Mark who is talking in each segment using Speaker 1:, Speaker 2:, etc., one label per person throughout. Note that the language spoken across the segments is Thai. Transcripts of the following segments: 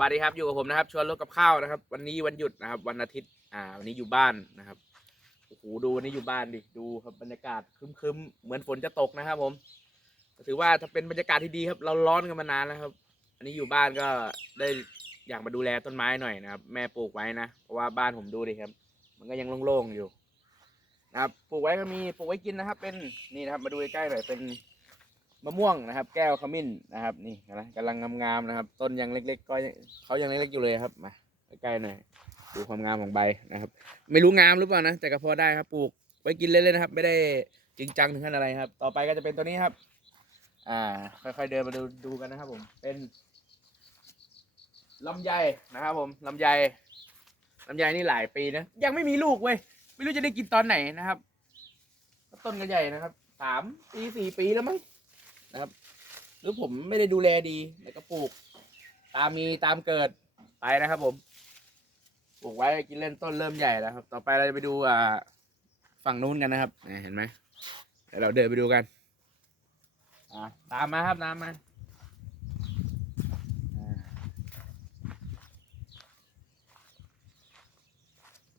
Speaker 1: วัสดีครับอยู่กับผมนะครับ ชวนรถกับข้าวนะครับ วันนี้วันหยุดนะครับ วันอาทิตย์อ่าวันนี้อยู่บ้านนะครับโอ้โหดูวันนี้อยู่บ้านดิดูครับบรรยากาศคึมๆเหมือนฝนจะตกนะครับผมถือว่าถ้าเป็นบรรยากาศที่ดีครับ เราร้อนกันมานานแล้วครับ อันนี้อยู่บ้านก็ได้อยากมาดูแลต้นไม้หน่อยนะครับ แม่ปลูกไว้นะเพราะว่าบ้านผมดูดิครับ มันก็ยังโล่งๆอยู่นะครับปลูกไว้ก็มีปลูกไว้กินนะครับ เป็นนี่นะครับมาดูใกล้ๆหน่อยเป็น มะม่วงนะครับ แก้วขมิ้นนะครับ นี่นะกำลังงามๆนะครับ ต้นยังเล็ก ๆ ก็เขายังเล็กๆอยู่เลยครับมาใกล้ๆหน่อยดูความงามของใบนะครับ ไม่รู้งามหรือเปล่านะแต่ก็พอได้ครับปลูกไว้กินเล่นๆนะครับ ไม่ได้จริงจังถึงขั้นอะไรครับ ต่อไปก็จะเป็นตัวนี้ครับ อ่า ค่อยๆเดินมาดูดูกันนะครับ ผม เป็นลำไยนะครับ ผมลำไยลำไยนี่หลายปีนะยังไม่มีลูกเว้ยไม่รู้จะได้กินตอนไหนนะครับต้นก็ใหญ่นะครับสามปีสี่ปีแล้วมั้ง นะครับ หรือผมไม่ได้ดูแลดีแล้วก็ปลูก ตามมีตามเกิดไปนะครับ ผมปลูกไว้กินเล่นต้นเริ่มใหญ่แล้วครับ ต่อไปเราจะไปดูอ่าฝั่งนู้นกันนะครับเห็นไหมเดี๋ยวเราเดินไปดูกันอ่าตามมาครับตามมา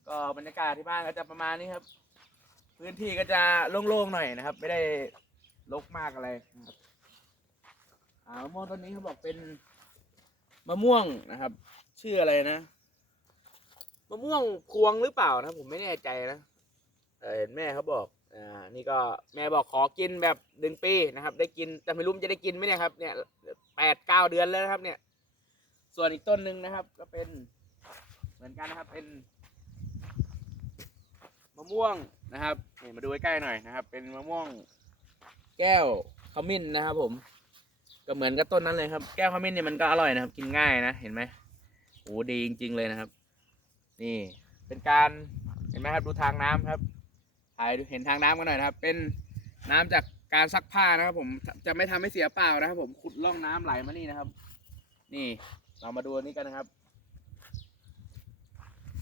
Speaker 1: ก็บรรยากาศที่บ้านก็จะประมาณนี้ครับ พื้นที่ก็จะโล่งๆหน่อยนะครับ ไม่ได้รกมากอะไรครับ อ่ามะม่วงต้นนี้เขาบอกเป็นมะม่วงนะครับ ชื่ออะไรนะมะม่วงพวงหรือเปล่านะ ผมไม่แน่ใจนะเห็นแม่เขาบอกอ่านี่ก็แม่บอกขอกินแบบหนึ่งปีนะครับ ได้กินแต่ไม่รู้มันจะได้กินไหมเนี่ยครับ เนี่ยแปดเก้าเดือนแล้วนะครับ เนี่ย ส่วนอีกต้นหนึ่งนะครับ ก็เป็นเหมือนกันนะครับ เป็นมะม่วงนะครับนี่มาดูใกล้ๆหน่อยนะครับ เป็นมะม่วงแก้วขมิ้นนะครับผม ก็เหมือนกับต้นนั้นเลยครับ แก้วขมิ้นเนี่ยมันก็อร่อยนะครับ กินง่ายนะ เห็นไหมโอ้ดีจริง ๆ เลยนะครับ นี่เป็นการเห็นไหมครับดูทางน้ำครับถ่ายดูเห็นทางน้ำกันหน่อยนะครับ เป็นน้ำจากการซักผ้านะครับ ผมจะไม่ทำให้เสียเปล่านะครับ ผมขุดร่องน้ำไหลมานี่นะครับ นี่เรามาดูอันนี้กันนะครับ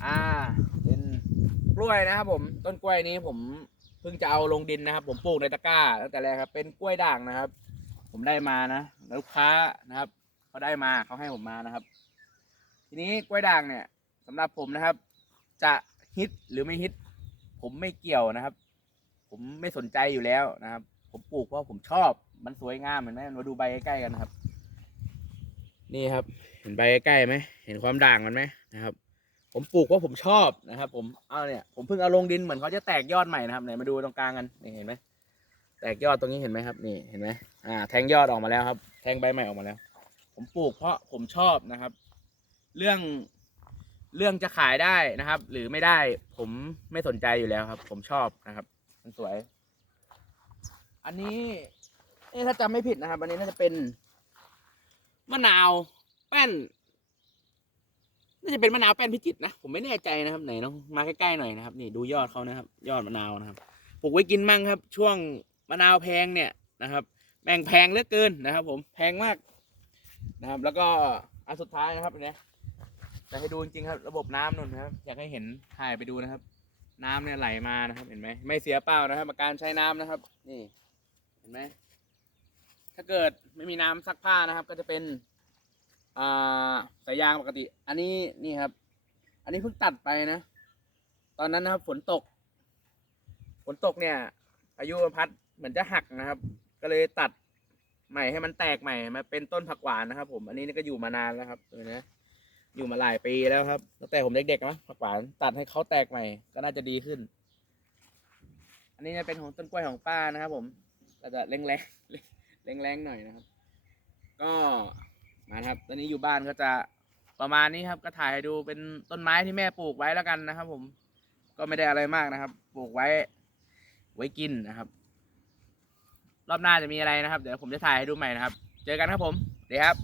Speaker 1: อ่า เป็นกล้วยนะครับผม ต้นกล้วยนี้ผมเพิ่งจะเอาลงดินนะครับ ผมปลูกในตะกร้าตั้งแต่แรกครับ เป็นกล้วยด่างนะครับ ผมได้มานะลูกค้านะครับเขาได้มาเขาให้ผมมานะครับ ทีนี้กล้วยด่างเนี่ยสำหรับผมนะครับ จะฮิตหรือไม่ฮิต ผมไม่เกี่ยวนะครับ ผมไม่สนใจอยู่แล้วนะครับ ผมปลูกเพราะผมชอบมันสวยงามเห็นไหมมาดูใบใกล้ๆกันนะครับ นี่ครับ เห็นใบใกล้ๆไหมเห็นความด่างมันไหมนะครับ ผมปลูกเพราะผมชอบนะครับ ผมเอาเนี่ยผมเพิ่งเอาลงดินเหมือนเขาจะแตกยอดใหม่นะครับไหนมาดูตรงกลางกันนี่เห็นไหม กยอดตรงนี้เห็นไหมครับ นี่เห็นไหมอ่า แทงยอดออกมาแล้วครับ แทงใบใหม่ออกมาแล้ว ผมปลูกเพราะผมชอบนะครับ เรื่องเรื่องจะขายได้นะครับ หรือไม่ได้ผมไม่สนใจอยู่แล้วครับ ผมชอบนะครับ มันสวย อันนี้เอ๊ะถ้าจำไม่ผิดนะครับ อันนี้น่าจะเป็นมะนาวแป้นน่าจะเป็นมะนาวแป้นพิจิตรนะผมไม่แน่ใจนะครับไหนน้องมาใกล้ๆหน่อยนะครับ นี่ดูยอดเขานะครับ ยอดมะนาวนะครับปลูกไว้กินมั่งครับ ช่วง มะนาวแพงเนี่ยนะครับแม่งแพงเหลือเกินนะครับ ผมแพงมากนะครับ แล้วก็อันสุดท้ายนะครับเนี้ยจะให้ดูจริงๆครับ ระบบน้ำนู่นนะครับ อยากให้เห็นถ่ายไปดูนะครับ น้ำเนี่ยไหลมานะครับเห็นไหมไม่เสียเปล่านะครับการใช้น้ำนะครับ นี่ เห็นไหมถ้าเกิดไม่มีน้ำซักผ้านะครับ ก็จะเป็นอ่าสายยางปกติ อันนี้นี่ครับ อันนี้เพิ่งตัดไปนะ ตอนนั้นนะครับฝนตก ฝนตกเนี่ยพายุพัด เหมือนจะหักนะครับ ก็เลยตัดใหม่ให้มันแตกใหม่มาเป็นต้นผักหวานนะครับ ผมอันนี้ก็อยู่มานานแล้วครับเนไหมอยู่มาหลายปีแล้วครับตั้งแต่ผมเด็กๆนะผักหวานตัดให้เขาแตกใหม่ ก็น่าจะดีขึ้น อันนี้จะเป็นของต้นกล้วยของป้านะครับ ผมก็จะแรงๆแรงๆหน่อยนะครับ ก็มาครับ ตอนนี้อยู่บ้านก็จะประมาณนี้ครับ ก็ถ่ายให้ดูเป็นต้นไม้ที่แม่ปลูกไว้แล้วกันนะครับ ผมก็ไม่ได้อะไรมากนะครับ ปลูกไว้ไว้กินนะครับ รอบหน้าจะมีอะไรนะครับ เดี๋ยวผมจะถ่ายให้ดูใหม่นะครับ เจอกันครับผมเดี๋ยวครับ